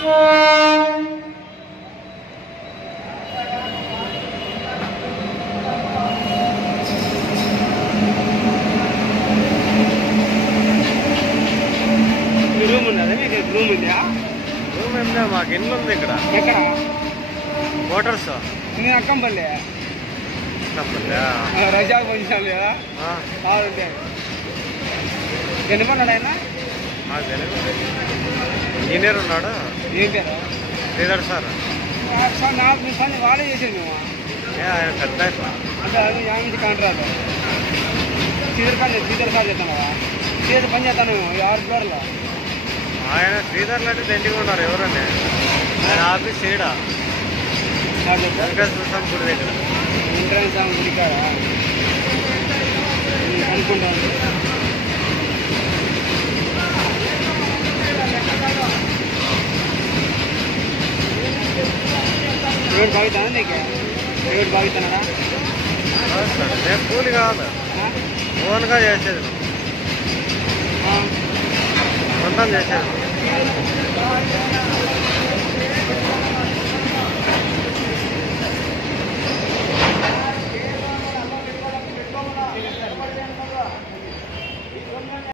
Room ఉన్నదా మీకు? Room ఉందా? రూమ్ ఏమిటా మాకు ఇల్లు ఉంది ఇక్కడ. ఎక్కడ? మోటార్స్ నేను అక్కంపల్లి రజా కొంచెం లేదా ఎన్ని పన్నాడు ఆయన? ఇంజనీర్ ఉన్నాడు. ఏం పేరు? శ్రీధర్ సార్. సార్ నాకు మీ పని వాళ్ళే చేసేది మేము. ఆయన పెద్ద అంటే అది యామించి కాంట్రాక్ట్ శ్రీధర్ కాదు చేస్తాను కదా. శ్రీధర్ పని చేస్తాను 6 ఫ్లోర్లో. ఆయన శ్రీధర్ లాంటి దండిగా ఉన్నారు. ఎవరండి ఆయన? ఆఫీస్ చేయడా వెంకటేశ్వర స్వామి గుడి దగ్గర. ఎంట్రన్స్ ఆమె గుడి కాదా అనుకుంటాను. ప్రైవేట్ బాగుతానా నీకు? ప్రైవేట్ బాగుతున్నాడా? నేను కూలి కాదు, ఓన్గా చేసేది, సొంతం చేసేది.